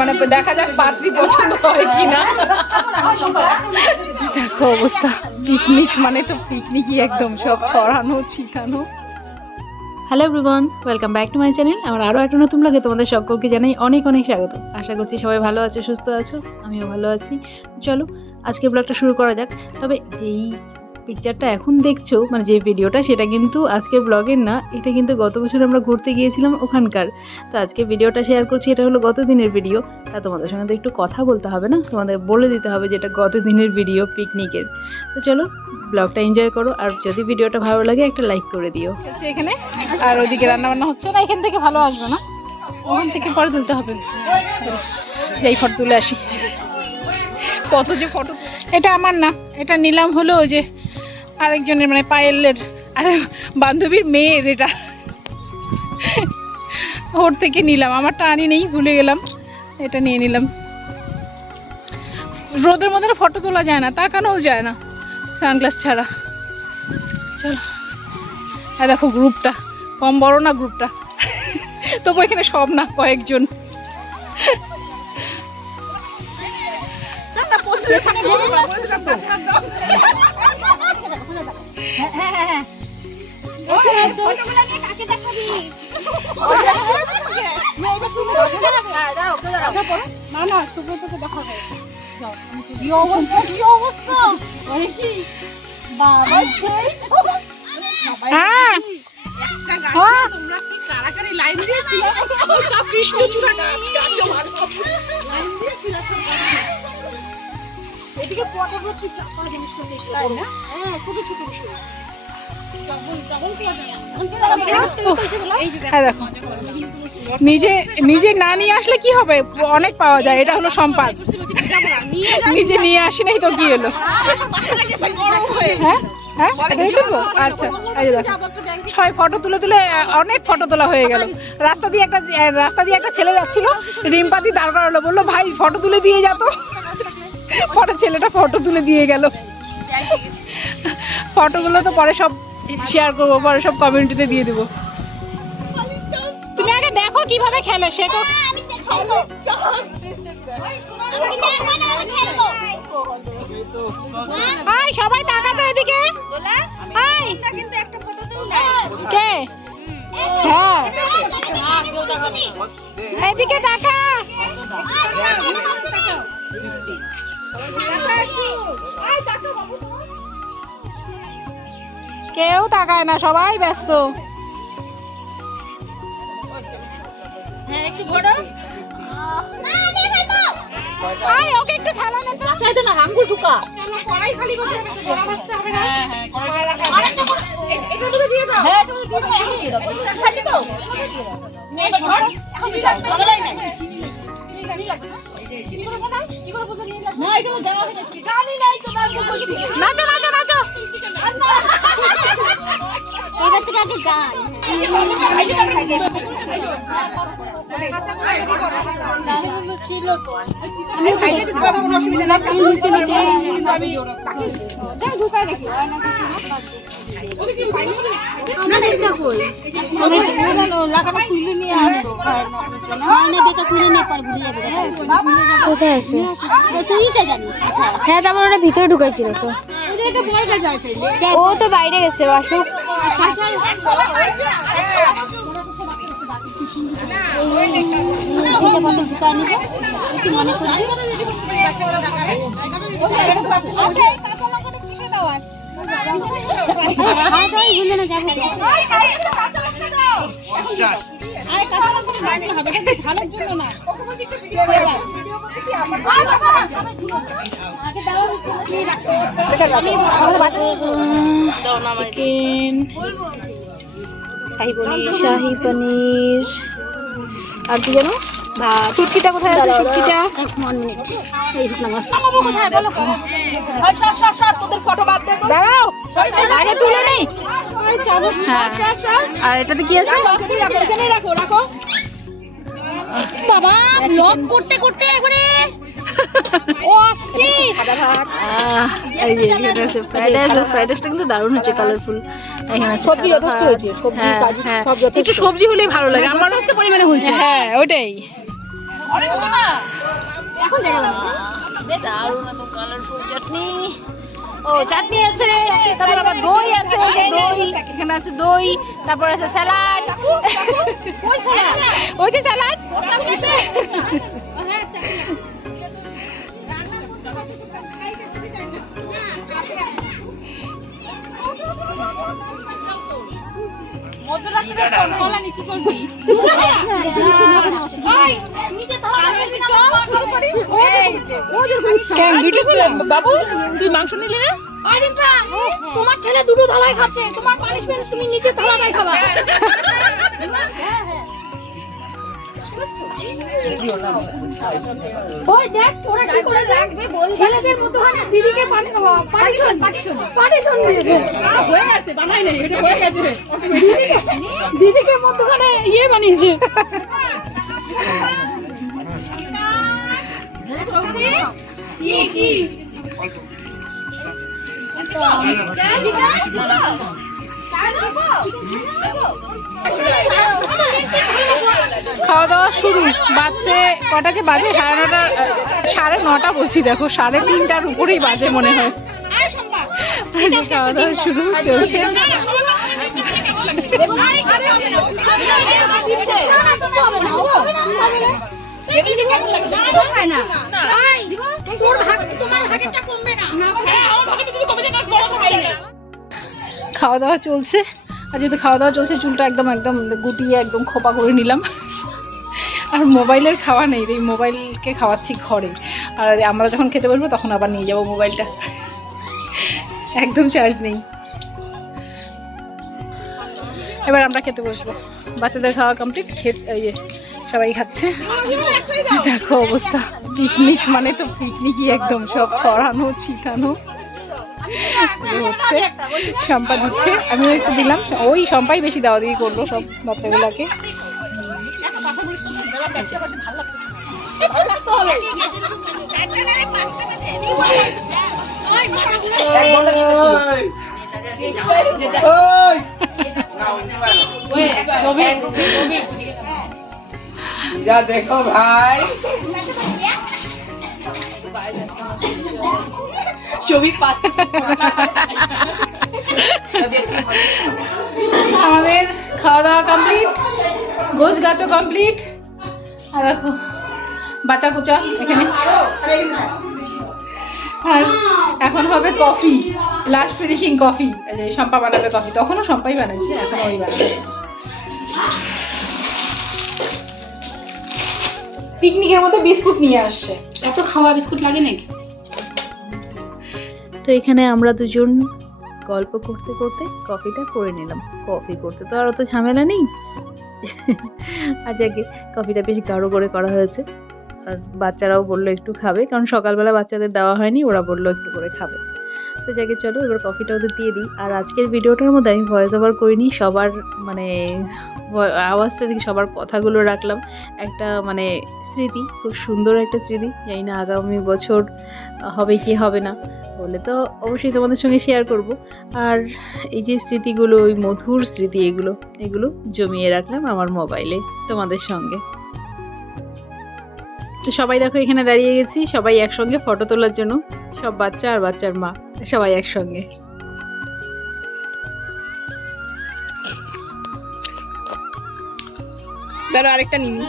মানে দেখা যাক পাত্রী পছন্দ হয় কিনা। দেখো অবস্থা, পিকনিক মানে তো পিকনিকই একদম, সব ছড়ানো ছিটানো। Hello everyone, welcome back to my channel. আমার আরও একটা নতুন ব্লগে তোমাদের সকলকে জানাই অনেক অনেক স্বাগত। আশা করছি সবাই ভালো আছো, সুস্থ আছো, আমিও ভালো আছি। চলো আজকে ব্লগটা শুরু করা যাক। তবে যেই পিকচারটা এখন দেখছো, মানে যে ভিডিওটা, সেটা কিন্তু আজকের ব্লগের না, এটা কিন্তু গত বছর আমরা ঘুরতে গিয়েছিলাম ওখানকার। তো আজকে ভিডিওটা শেয়ার করছি, এটা হলো গত দিনের ভিডিও। তা তোমাদের সঙ্গে তো একটু কথা বলতে হবে না, তোমাদের বলে দিতে হবে যেটা গত দিনের ভিডিও পিকনিকের। তো চলো ব্লগটা এনজয় করো, আর যদি ভিডিওটা ভালো লাগে একটা লাইক করে দিও। এখানে আর ওইদিকে রান্না বান্না হচ্ছে না, এখান থেকে ভালো আসবে না, ওখান থেকে পরে তুলতে হবে। এই ফটো তুলে আসি। কত যে ফটো, এটা আমার না, এটা নিলাম হলো ওই যে আরেকজনের, মানে পায়েলের আরে বান্ধবীর মেয়ের, এটা ওর থেকে নিলাম, আমারটা আনি নেই, ভুলে গেলাম, এটা নিয়ে নিলাম। রোদের মধ্যে ফটো তোলা যায় না, তাকানোও যায় না সানগ্লাস ছাড়া। চলো, আর দেখো গ্রুপটা কম বড় না, গ্রুপটা তবু এখানে সব না, কয়েকজন। এদিকে পটাভর্তি চাপা জিনিস না, হ্যাঁ ছোট ছোট বিষয়। নিজে নিজে না নিয়ে আসলে কি হবে, অনেক পাওয়া যায়, এটা হলো সম্পদ। নিজে নিয়ে আসি নাই তো কি হলো। হ্যাঁ হ্যাঁ, আচ্ছা, হয় ফটো তুলে তুলে অনেক ফটো তোলা হয়ে গেল। রাস্তা দিয়ে একটা ছেলে যাচ্ছিল, রিম্পাদি দাঁড় করালো, বললো ভাই ফটো তুলে দিয়ে যা তো। পরে ছেলেটা ফটো তুলে দিয়ে গেল। ফটোগুলো তো পরে সব শেয়ার করবো, পরে সব কমিউনিটিতে দিয়ে দেবো। তুমি আগে দেখো কিভাবে খেলে, শেখো। হাই সবাই তাকাতো এদিকে। হাই কে? হ্যাঁ এদিকে তাকা। কেউ তাকায় না, সবাই ব্যস্ত। ওকে একটু খেলা না, চাইতে না আঙ্গুল ঢুকা। কড়াই খালি করতে হবে, তো বড়া ভাজতে হবে না। হ্যাঁ হ্যাঁ, কড়াই রাখা। এটা তো দিয়ে দাও। হ্যাঁ তুমি দিয়ে দাও, দিয়ে দাও। সাথে দাও। নে ধর, এখন দিই লাগবে, ঝামেলাই নাই। চিনি গানি লাগবে না? চিনি করে না? কি করে বুঝে নিয়ে লাগবে? না এটা দেওয়া হবে না। গানি নাই তো না, নাচো নাচো নাচো। এবার থেকে আগে গান। ছিল তো আমি খাইতে দিতে পারবো, কোনো অসুবিধা না। আমি ঢুকাই রাখি না, দেখছো কই লাগানো খুলে নিয়ে আসো। না বেটা খুলে নিয়ে পারবো, যাবে কোথায় আছে তুই তো জানিস। হ্যাঁ তারপর ওটা ভিতরে ঢুকাইছিল তো, ও তো বাইরে গেছে। আসুক ঢুকায় নিব কি মনে করি। চিকেন, শাহি পনির, আর কি জানো চুটকিটা কোথায় আছে? চুটকিটা তোদের ফটো বাদ দে, দাঁড়াও আগে তুলে নেই। আর এটাতে কি আছে? রাখো বাবা, ব্লগ করতে করতে একবারে সবজি হলেই ভালো লাগে আমার, পরিমাণে হয়েছে। হ্যাঁ ওইটাই। এখন দেখা যাবে দারুণ একদম কালারফুল চাটনি। ও চাটনি আছে, তারপর আবার দই আছে, দই এখানে আছে, দই, তারপর আছে স্যালাড। ওই যে স্যালাড। বাবু তুই মাংস নিলি না? তোমার ছেলে দুটো থালায় খাচ্ছে, তোমার পানিশমেন্ট তুমি নিচে থালাটাই খাবা। ওই দেখ তোরা কি করে দেখ ছেলেদের মতো হয় না, দিদিকে পার্টিশন দিয়েছে। হয়ে গেছে, বানাই নাই, এটা হয়ে গেছে। দিদিকে মধ্যখানে ইয়ে বানিয়েছে। খাওয়া দাওয়া শুরু। বাজছে কটাকে বাজে? 9:30, 9:30 বলছি, দেখো 3:30টার উপরেই বাজে মনে হয়। খাওয়া দাওয়া শুরু চলছে। খাওয়া দাওয়া চলছে, আর যেহেতু খাওয়া দাওয়া চলছে চুলটা একদম গুটিয়ে একদম খোপা করে নিলাম। আর মোবাইলের খাওয়া নেই, এই মোবাইলকে খাওয়াচ্ছি ঘরে, আর আমরা যখন খেতে বসবো তখন আবার নিয়ে যাবো মোবাইলটা, একদম চার্জ নেই। এবার আমরা খেতে বসবো, বাচ্চাদের খাওয়া কমপ্লিট, সবাই খাচ্ছে। দেখো অবস্থা, পিকনিক মানে তো পিকনিকই একদম, সব ছড়ানো ছিটানো হচ্ছে। শম্পা দিচ্ছে, আমিও একটু দিলাম, ওই শম্পাই বেশি দেওয়া দিয়ে করলো সব বাচ্চাগুলাকে। যা দেখো ভাই, আমাদের খাওয়া দাওয়া কমপ্লিট, গোছ গাছও কমপ্লিট। আর দেখো বাচ্চা কুচা এখানে। আর এখন হবে coffee, last finishing coffee. Shampa বানাবে কফি, তখনও শম্পাই বানাচ্ছে, এখন ওই বানাবে। পিকনিকের মধ্যে বিস্কুট নিয়ে আসছে, এত খাওয়া বিস্কুট লাগে নাকি? তো এখানে আমরা দুজন গল্প করতে করতে কফিটা করে নিলাম। কফি করতে তো আর অত ঝামেলা নেই। আজ আগে কফিটা বেশ গাঢ় করে করা হয়েছে, আর বাচ্চারাও বললো একটু খাবে, কারণ সকালবেলা বাচ্চাদের দেওয়া হয়নি, ওরা বললো একটু করে খাবে। তো যাকে চলো এবার কফিটা ওদের দিয়ে দিই। আর আজকের ভিডিওটার মধ্যে আমি ভয়েস ওভার করিনি, সবার মানে আওয়াজটা দেখি, সবার কথাগুলো রাখলাম। একটা মানে স্মৃতি, খুব সুন্দর একটা স্মৃতি। জানি না আগামী বছর হবে কি হবে না, বলে তো অবশ্যই তোমাদের সঙ্গে শেয়ার করব। আর এই যে স্মৃতিগুলো, ওই মধুর স্মৃতি, এগুলো জমিয়ে রাখলাম আমার মোবাইলে তোমাদের সঙ্গে। তো সবাই দেখো এখানে দাঁড়িয়ে গেছি, সবাই একসঙ্গে ফটো তোলার জন্য, সব বাচ্চা আর বাচ্চার মা সবাই একসঙ্গে। দাঁড়া আরেকটা নিনি,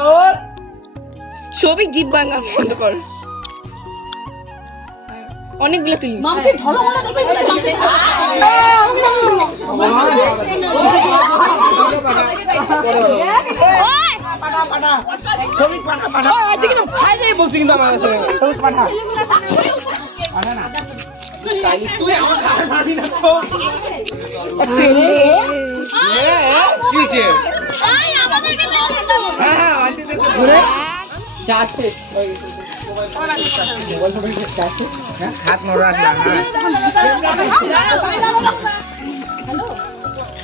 তোর সবিক জিপ ভাঙা বন্ধ কর, অনেকগুলো তুই মামকে ঢলো বলা দেখবে দেখি তো খাই যাই বলছি, কিন্তু আমার কাছে তুই আমার খাবার পাবি না তো। কিছে হ্যাঁ আন্টি দেখো ঘুরে যাচ্ছে, হাত নড়া না,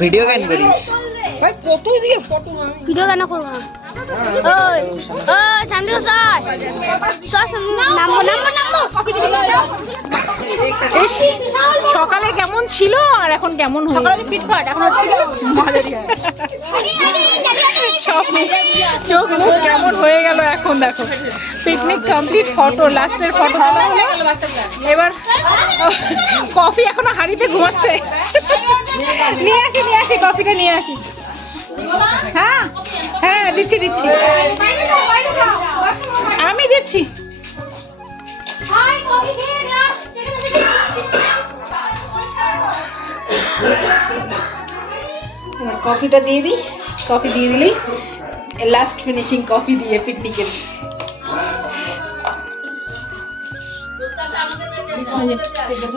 ভিডিও কেন করিস ভাই? কতই দিয়ে ফটো ভিডিও কেন করবো? ওই ও শান্ত স্যার, ইস, সকালে কেমন ছিল আর এখন কেমন সকালে পিটপাট এখন হচ্ছে সব চোখ মুখ কেমন হয়ে গেল এখন দেখো। পিকনিক কমপ্লিট, ফটো লাস্টের ফটো তোলা হলো। এবার কফি এখনো হাঁড়িতে ঘুমাচ্ছে। নিয়ে আসি কফিটা নিয়ে আসি। হ্যাঁ হ্যাঁ দিচ্ছি আমি দিচ্ছি। কফিটা দিয়ে দিই, কফি দিয়ে দিলেই লাস্ট ফিনিশিং কফি দিয়ে পিকনিকের।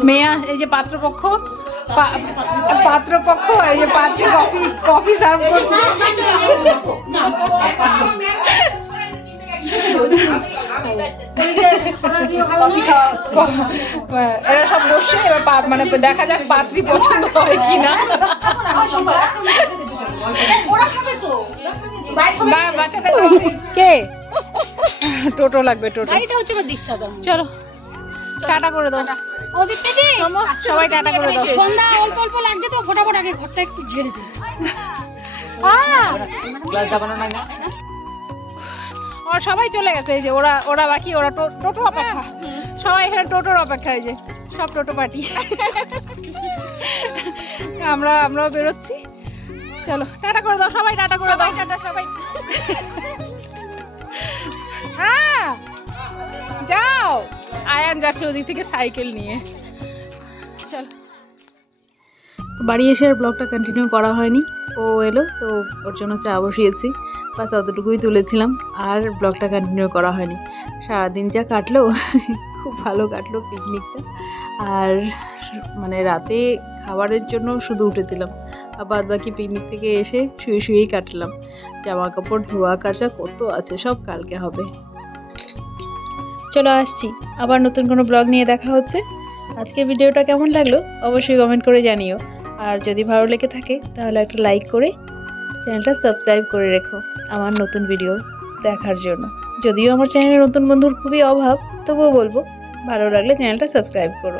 মেয়া এই যে পাত্রপক্ষ এই যে পাত্রে কফি সার্ভ করছে। এরা সব বসে এবার মানে দেখা যাক পাত্রী পছন্দ হয় কিনা। কে টোটো লাগবে? টোটো চলো টাটা করে দাও। সবাই টাটা করে দাও। সন্ধ্যা অল্প অল্প লাগছে তো, ফটাফট আগে ঘরটা একটু ঝেড়ে দিই। সবাই চলে গেছে, এই যে ওরা বাকি, ওরা টোটো অপেক্ষা। সবাই এখানে টোটোর অপেক্ষা, এই যে সব টোটো পার্টি। আমরাও বেরোচ্ছি। চলো টাটা করে দাও সবাই, টাটা করে দাও। টাটা সবাই। হ্যাঁ যাও। আয়ান যাচ্ছে ওদিক থেকে সাইকেল নিয়ে। চল, বাড়ি এসে আর ব্লগটা কন্টিনিউ করা হয়নি। ও এলো তো ওর জন্য চা বসিয়েছি, বাস অতটুকুই তুলেছিলাম, আর ব্লগটা কন্টিনিউ করা হয়নি। সারাদিন যা কাটলো, খুব ভালো কাটলো পিকনিকটা। আর মানে রাতে খাবারের জন্য শুধু উঠেছিলাম, আর বাদ বাকি পিকনিক থেকে এসে শুয়েই কাটলাম। জামা কাপড় ধোয়া কাচা কত আছে, সব কালকে হবে। চলো আসছি, আবার নতুন কোনো ব্লগ নিয়ে দেখা হচ্ছে। আজকের ভিডিওটা কেমন লাগলো অবশ্যই কমেন্ট করে জানিও, আর যদি ভালো লেগে থাকে তাহলে একটা লাইক করে চ্যানেলটা সাবস্ক্রাইব করে রেখো আমার নতুন ভিডিও দেখার জন্য। যদিও আমার চ্যানেলে নতুন বন্ধুর খুবই অভাব, তবুও বলবো ভালো লাগলে চ্যানেলটা সাবস্ক্রাইব করো।